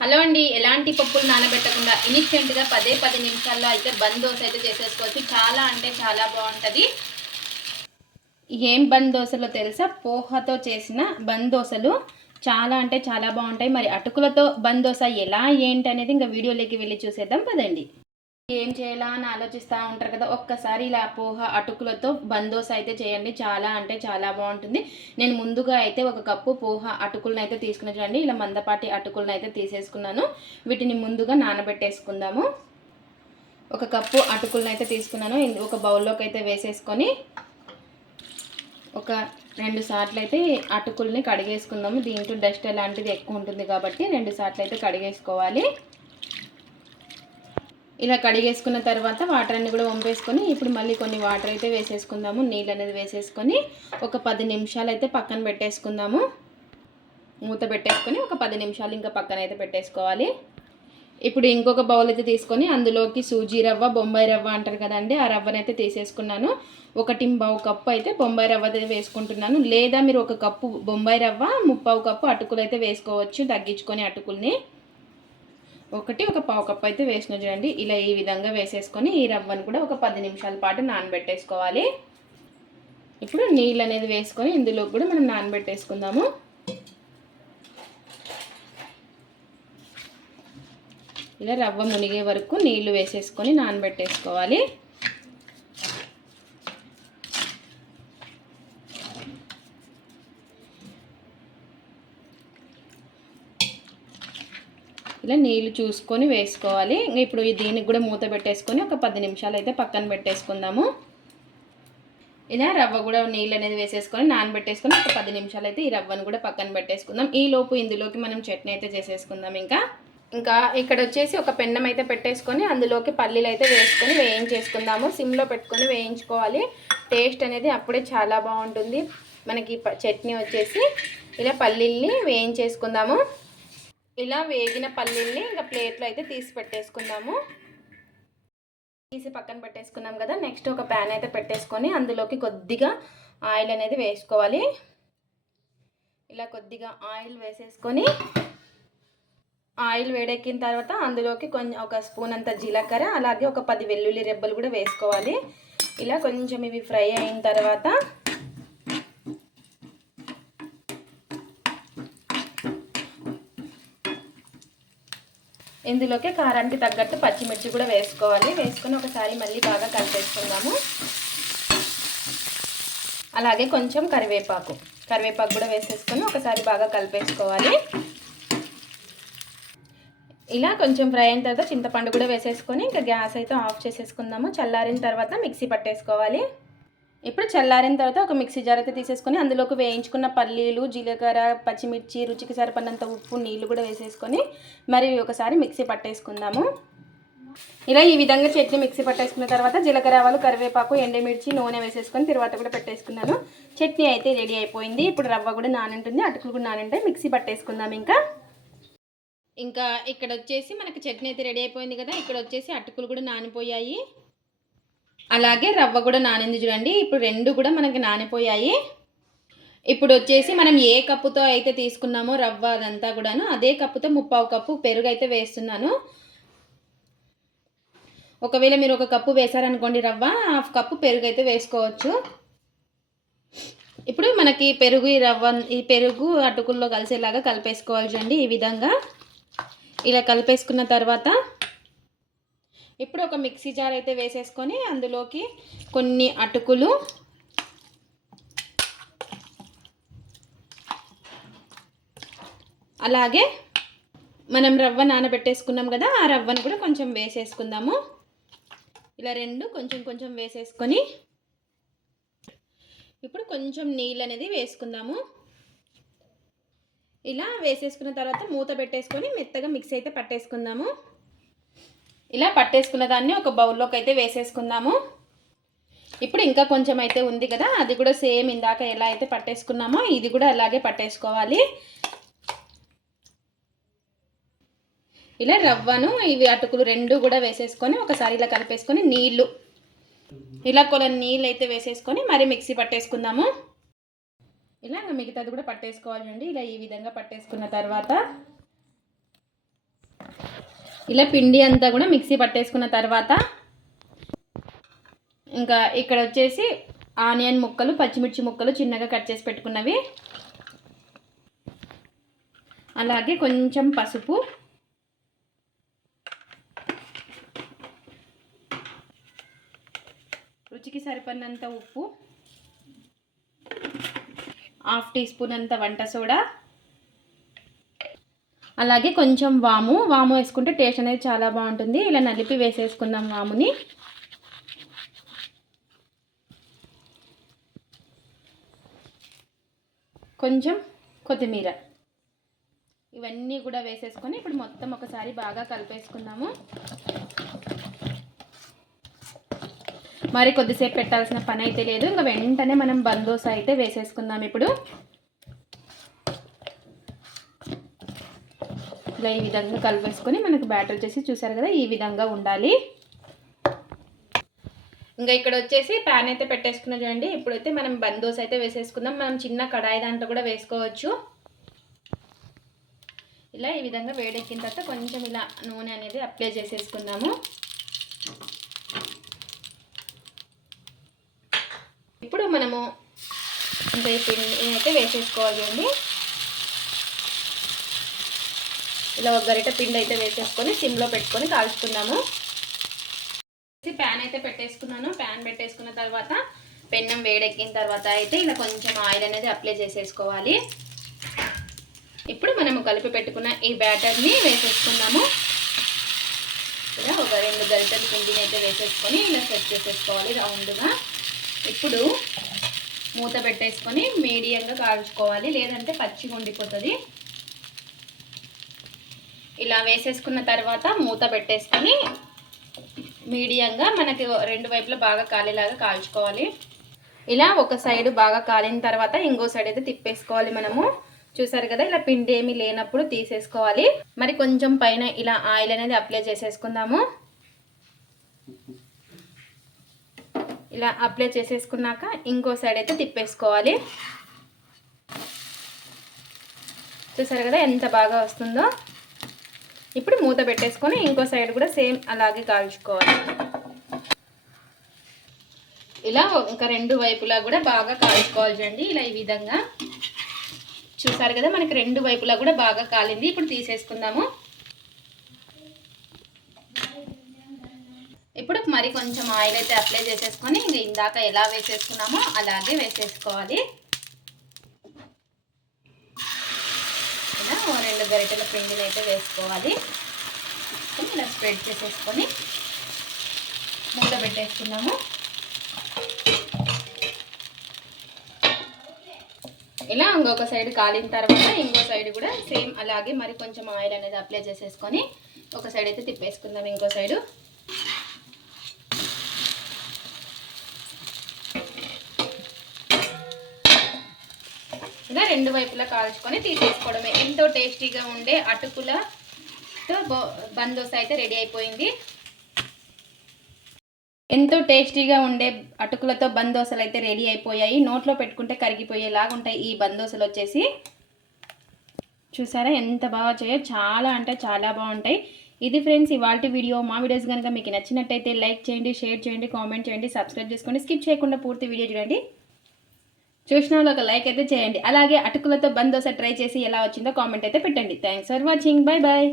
Hello అండి. ఎలాంటి పప్పులు నానబెట్టకుండా ఇన్స్టెంట్గా పదే పది నిమిషాల్లో అయితే బంద్ దోశ అయితే చేసేసుకోవచ్చు. చాలా అంటే చాలా బాగుంటుంది. ఏం బంద్ దోశలో తెలుసా? పోహతో చేసిన బంద్ దోశలు చాలా అంటే చాలా బాగుంటాయి. మరి అటుకులతో బంద్ దోశ ఎలా ఏంటి అనేది ఇంకా వీడియోలోకి వెళ్ళి చూసేద్దాం. పదండి. ఏం చేయాలా అని ఆలోచిస్తూ ఉంటారు కదా ఒక్కసారి ఇలా పోహ అటుకులతో బందోస్ అయితే చేయండి. చాలా అంటే చాలా బాగుంటుంది. నేను ముందుగా అయితే ఒక కప్పు పోహ అటుకులను అయితే తీసుకుని చూడండి. ఇలా మందపాటి అటుకులను అయితే తీసేసుకున్నాను. వీటిని ముందుగా నానబెట్టేసుకుందాము. ఒక కప్పు అటుకులను అయితే తీసుకున్నాను. ఒక బౌల్లోకి అయితే వేసేసుకొని ఒక రెండు సార్లు అయితే అటుకుల్ని కడిగేసుకుందాము. దీంట్లో డస్ట్ అలాంటిది ఎక్కువ ఉంటుంది కాబట్టి రెండు సార్లు అయితే కడిగేసుకోవాలి. ఇలా కడిగేసుకున్న తర్వాత వాటర్ అన్ని కూడా వంపేసుకొని ఇప్పుడు మళ్ళీ కొన్ని వాటర్ అయితే వేసేసుకుందాము. నీళ్ళు అనేది వేసేసుకొని ఒక పది నిమిషాలు అయితే పక్కన పెట్టేసుకుందాము. మూత పెట్టేసుకొని ఒక పది నిమిషాలు ఇంకా పక్కన అయితే పెట్టేసుకోవాలి. ఇప్పుడు ఇంకొక బౌల్ అయితే తీసుకొని అందులోకి సూజీ రవ్వ బొంబాయి రవ్వ అంటారు కదండి ఆ రవ్వనైతే తీసేసుకున్నాను. ఒకటి బావు కప్పు అయితే బొంబాయి రవ్వ అయితే వేసుకుంటున్నాను. లేదా మీరు ఒక కప్పు బొంబాయి రవ్వ ముప్పావు కప్పు అటుకులు అయితే వేసుకోవచ్చు తగ్గించుకొని అటుకుల్ని. ఒకటి ఒక పావు కప్పు అయితే వేసిన చూడండి. ఇలా ఈ విధంగా వేసేసుకొని ఈ రవ్వను కూడా ఒక పది నిమిషాల పాటు నానబెట్టేసుకోవాలి. ఇప్పుడు నీళ్ళు అనేది వేసుకొని ఇందులో కూడా మనం నానబెట్టేసుకుందాము. ఇలా రవ్వ మునిగే వరకు నీళ్ళు వేసేసుకొని నానబెట్టేసుకోవాలి. ఇలా నీళ్ళు చూసుకొని వేసుకోవాలి. ఇంకా ఇప్పుడు దీనికి కూడా మూత పెట్టేసుకొని ఒక పది నిమిషాలు అయితే పక్కన పెట్టేసుకుందాము. ఇలా రవ్వ కూడా నీళ్ళు అనేది వేసేసుకొని నానబెట్టేసుకొని ఒక పది నిమిషాలు అయితే ఈ రవ్వను కూడా పక్కన పెట్టేసుకుందాం. ఈ లోపు ఇందులోకి మనం చట్నీ అయితే చేసేసుకుందాం ఇంకా. ఇంకా ఇక్కడ వచ్చేసి ఒక పెన్నం అయితే పెట్టేసుకొని అందులోకి పల్లీలు అయితే వేసుకొని వేయించేసుకుందాము. సిమ్లో పెట్టుకొని వేయించుకోవాలి. టేస్ట్ అనేది అప్పుడే చాలా బాగుంటుంది. మనకి ప- చట్నీ వచ్చేసి ఇలా పల్లీల్ని వేయించేసుకుందాము. ఇలా వేగిన పల్లీల్ని ఇంకా ప్లేట్లో అయితే తీసి పెట్టేసుకుందాము. తీసి పక్కన పెట్టేసుకున్నాం కదా నెక్స్ట్ ఒక ప్యాన్ అయితే పెట్టేసుకొని అందులోకి కొద్దిగా ఆయిల్ అనేది వేసుకోవాలి. ఇలా కొద్దిగా ఆయిల్ వేసేసుకొని ఆయిల్ వేడెక్కిన తర్వాత అందులోకి కొంచెం ఒక స్పూన్ అంత జీలకర్ర అలాగే ఒక పది వెల్లుల్లి రెబ్బలు కూడా వేసుకోవాలి. ఇలా కొంచెం ఇవి ఫ్రై అయిన తర్వాత ఇందులోకి కారానికి తగ్గట్టు పచ్చిమిర్చి కూడా వేసుకోవాలి. వేసుకొని ఒకసారి మళ్ళీ బాగా కలిపేసుకుందాము. అలాగే కొంచెం కరివేపాకు. కరివేపాకు కూడా వేసేసుకొని ఒకసారి బాగా కలిపేసుకోవాలి. ఇలా కొంచెం ఫ్రై అయిన తర్వాత చింతపండు కూడా వేసేసుకొని ఇంకా గ్యాస్ అయితే ఆఫ్ చేసేసుకుందాము. చల్లారిన తర్వాత మిక్సీ పట్టేసుకోవాలి. ఇప్పుడు చల్లారిన తర్వాత ఒక మిక్సీ జార్ అయితే తీసేసుకొని అందులోకి వేయించుకున్న పల్లీలు జీలకర్ర పచ్చిమిర్చి రుచికి సరిపడినంత ఉప్పు నీళ్ళు కూడా వేసేసుకొని మరి ఒకసారి మిక్సీ పట్టేసుకుందాము. ఇలా ఈ విధంగా చట్నీ మిక్సీ పట్టేసుకున్న తర్వాత జీలకర్ర ఆవాలు కరివేపాకు ఎండుమిర్చి నూనె వేసేసుకొని తర్వాత కూడా పెట్టేసుకున్నాను. చట్నీ అయితే రెడీ అయిపోయింది. ఇప్పుడు రవ్వ కూడా నానంటుంది అటుకులు కూడా నానంటే మిక్సీ పట్టేసుకుందాం ఇంకా. ఇంకా ఇక్కడ వచ్చేసి మనకి చట్నీ అయితే రెడీ అయిపోయింది కదా. ఇక్కడ వచ్చేసి అటుకులు కూడా నానిపోయాయి. అలాగే రవ్వ కూడా నానింది చూడండి. ఇప్పుడు రెండు కూడా మనకి నానిపోయాయి. ఇప్పుడు వచ్చేసి మనం ఏ కప్పుతో అయితే తీసుకున్నామో రవ్వ అదంతా కూడాను అదే కప్పుతో ముప్పావు కప్పు పెరుగు అయితే వేస్తున్నాను. ఒకవేళ మీరు ఒక కప్పు వేసారనుకోండి రవ్వ హాఫ్ కప్పు పెరుగు అయితే వేసుకోవచ్చు. ఇప్పుడు మనకి పెరుగు ఈ రవ్వ ఈ పెరుగు అటుకుల్లో కలిసేలాగా కలిపేసుకోవాలి చూడండి ఈ విధంగా. ఇలా కలిపేసుకున్న తర్వాత ఇప్పుడు ఒక మిక్సీ జార్ అయితే వేసేసుకొని అందులోకి కొన్ని అటుకులు అలాగే మనం రవ్వ నానబెట్టేసుకున్నాం కదా ఆ రవ్వను కూడా కొంచెం వేసేసుకుందాము. ఇలా రెండు కొంచెం కొంచెం వేసేసుకొని ఇప్పుడు కొంచెం నీళ్ళు అనేది వేసుకుందాము. ఇలా వేసేసుకున్న తర్వాత మూత పెట్టేసుకొని మెత్తగా మిక్స్ అయితే పట్టేసుకుందాము. ఇలా పట్టేసుకున్న దాన్ని ఒక బౌల్లోకి అయితే వేసేసుకుందాము. ఇప్పుడు ఇంకా కొంచెం అయితే ఉంది కదా అది కూడా సేమ్ ఇందాక ఎలా అయితే పట్టేసుకున్నామో ఇది కూడా అలాగే పట్టేసుకోవాలి. ఇలా రవ్వను ఇవి అటుకులు రెండు కూడా వేసేసుకొని ఒకసారి ఇలా కలిపేసుకొని నీళ్ళు ఇలా కొన్ని నీళ్ళు అయితే వేసేసుకొని మరి మిక్సీ పట్టేసుకుందాము. ఇలా మిగతాది కూడా పట్టేసుకోవాలండి. ఇలా ఈ విధంగా పట్టేసుకున్న తర్వాత ఇలా పిండి అంతా కూడా మిక్సీ పట్టేసుకున్న తర్వాత ఇంకా ఇక్కడ వచ్చేసి ఆనియన్ ముక్కలు పచ్చిమిర్చి ముక్కలు చిన్నగా కట్ చేసి పెట్టుకున్నవి. అలాగే కొంచెం పసుపు. రుచికి సరిపడినంత ఉప్పు. హాఫ్ టీ స్పూన్ అంత వంట సోడా. అలాగే కొంచెం వాము. వాము వేసుకుంటే టేస్ట్ అనేది చాలా బాగుంటుంది. ఇలా నలిపి వేసేసుకుందాం వాముని. కొంచెం కొత్తిమీర. ఇవన్నీ కూడా వేసేసుకొని ఇప్పుడు మొత్తం ఒకసారి బాగా కలిపేసుకుందాము. మరి కొద్దిసేపు పెట్టాల్సిన పని అయితే లేదు. ఇంకా వెంటనే మనం బందోస అయితే వేసేసుకుందాం ఇప్పుడు. ఇలా ఈ విధంగా కలిపేసుకొని మనకు బ్యాటర్ వచ్చేసి చూసారు కదా ఈ విధంగా ఉండాలి. ఇంకా ఇక్కడ వచ్చేసి ప్యాన్ అయితే పెట్టేసుకున్నా చూడండి. ఇప్పుడైతే మనం బందోస్ అయితే వేసేసుకుందాం. మనం చిన్న కడాయి దాంట్లో కూడా వేసుకోవచ్చు. ఇలా ఈ విధంగా వేడెక్కిన తర్వాత కొంచెం ఇలా నూనె అనేది అప్లై చేసేసుకుందాము. ఇప్పుడు మనము ఇంకా ఈ పిండి అయితే వేసేసుకోవాలి అండి ఇలా ఒక గరిట పిండి అయితే వేసేసుకొని సిమ్లో పెట్టుకొని కాల్చుకుందాము. ప్యాన్ అయితే పెట్టేసుకున్నాను. ప్యాన్ పెట్టేసుకున్న తర్వాత పెన్నం వేడెక్కిన తర్వాత అయితే ఇలా కొంచెం ఆయిల్ అనేది అప్లై చేసేసుకోవాలి. ఇప్పుడు మనము కలిపి పెట్టుకున్న ఈ బ్యాటర్ని వేసేసుకున్నాము ఇలా ఒక రెండు గరిటెల పిండిని అయితే వేసేసుకొని ఇలా సెట్ చేసేసుకోవాలి రౌండ్గా. ఇప్పుడు మూత పెట్టేసుకొని మీడియంగా కాల్చుకోవాలి. లేదంటే పచ్చిగా ఉండిపోతుంది. ఇలా వేసేసుకున్న తర్వాత మూత పెట్టేసుకొని మీడియంగా మనకి రెండు వైపులా బాగా కాలేలాగా కాల్చుకోవాలి. ఇలా ఒక సైడ్ బాగా కాలిన తర్వాత ఇంకో సైడ్ అయితే తిప్పేసుకోవాలి మనము. చూసారు కదా ఇలా పిండి ఏమి లేనప్పుడు తీసేసుకోవాలి. మరి కొంచెం పైన ఇలా ఆయిల్ అనేది అప్లై చేసేసుకుందాము. ఇలా అప్లై చేసేసుకున్నాక ఇంకో సైడ్ అయితే తిప్పేసుకోవాలి. చూసారు కదా ఎంత బాగా వస్తుందో. ఇప్పుడు మూత పెట్టేసుకొని ఇంకో సైడ్ కూడా సేమ్ అలాగే కాల్చుకోవాలి. ఇలా ఇంకా రెండు వైపులా కూడా బాగా కాల్చుకోవాలి ఇలా ఈ విధంగా. చూసారు కదా మనకి రెండు వైపులా కూడా బాగా కాలింది. ఇప్పుడు తీసేసుకుందాము. ఇప్పుడు మరి కొంచెం ఆయిల్ అయితే అప్లై చేసేసుకొని ఇంకా ఇందాక ఎలా వేసేసుకున్నామో అలాగే వేసేసుకోవాలి ఇలా రెండు గరిటెల పిండిని అయితే వేసుకోవాలి ఇలా స్ప్రెడ్ చేసేసుకొని మూత పెట్టేసుకున్నాము. ఇలా ఇంకొక సైడ్ కాలిన తర్వాత ఇంకో సైడ్ కూడా సేమ్ అలాగే మరి కొంచెం ఆయిల్ అనేది అప్లై చేసేసుకొని ఒక సైడ్ అయితే తిప్పేసుకుందాం ఇంకో సైడు. ఇలా రెండు వైపులా కాల్చుకొని తీసేసుకోవడమే. ఎంతో టేస్టీగా ఉండే అటుకులతో బందోస అయితే రెడీ అయిపోయింది. ఎంతో టేస్టీగా ఉండే అటుకులతో బందోసలు అయితే రెడీ అయిపోయాయి. నోట్లో పెట్టుకుంటే కరిగిపోయేలాగా ఉంటాయి ఈ బందోసలు వచ్చేసి. చూసారా ఎంత బాగా చేయో చాలా అంటే చాలా బాగుంటాయి. ఇది ఫ్రెండ్స్ ఇవాళ వీడియో. మా వీడియోస్ కనుక మీకు నచ్చినట్టయితే లైక్ చేయండి షేర్ చేయండి కామెంట్ చేయండి సబ్స్క్రైబ్ చేసుకోండి. స్కిప్ చేయకుండా పూర్తి వీడియో చూడండి. చూసిన వాళ్ళు ఒక లైక్ అయితే చేయండి. అలాగే అటుకులతో బందోస ట్రై చేసి ఎలా వచ్చిందో కామెంట్ అయితే పెట్టండి. Thanks for watching bye bye